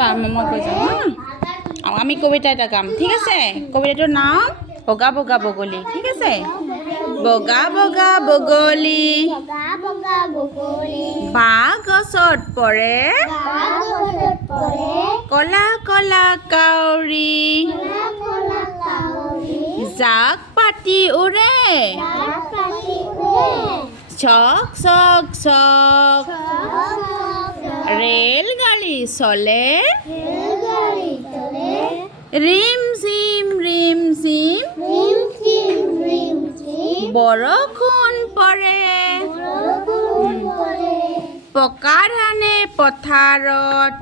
ৰ'বা মই কৈ যাওঁ আমি কবিতা এটা গাম ঠিক আছে কবিতাটোৰ নাম বগা বগা বগলী ঠিক আছে বগা বগা বগলী বাঁহ গছত পৰে কলা কলা কাউৰী জাক পাতি উৰে চক চক চক ৰেলগাড়ী চলে ৰিম ঝিম বৰষুণ পৰে পকা ধানে পথাৰত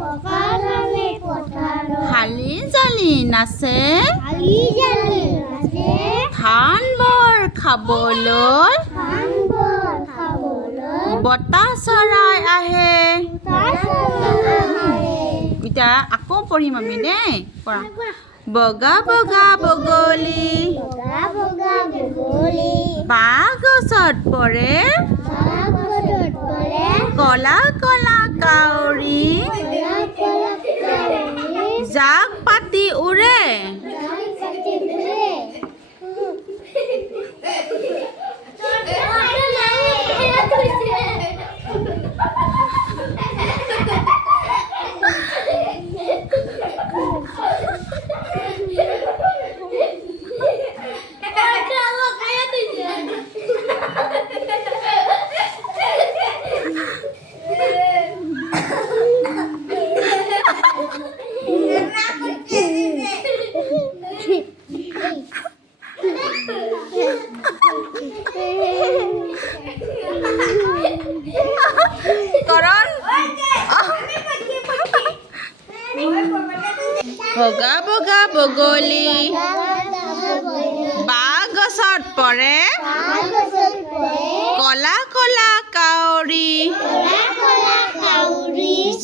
শালি জালি নাচে ধানবোৰ খাবলৈ বতাহ চৰাই আহে এতিয়া আকৌ পঢ়িম আমি দেই পৰা বগা বগা বগলী বাঁহ গছত পৰে কলা কলা কাউৰী জাক পাতি উৰে বগা বগা বগলী বাঁহ গছত পৰে কলা কলা কাউৰী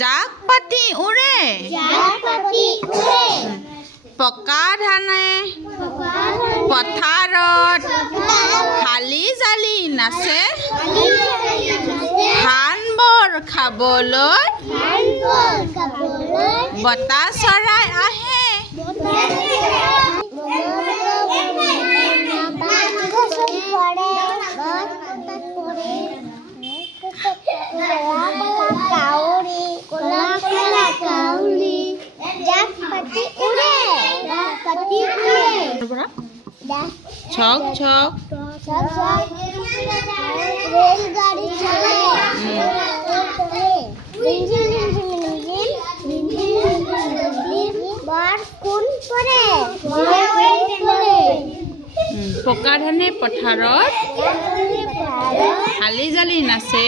জাক পাতি উৰে পকা ধানে পথাৰত শালি জালি নাচে ধানবোৰ খাবলৈ বতাহ চৰাই আহে ছক ছক ৰেলগাড়ি চলে পকা ধানে পথাৰত শালি জালি নাচে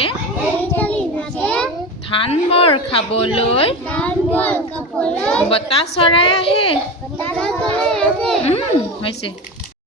ধানবোৰ খাবলৈ বতাহ চৰাই আহে হৈছে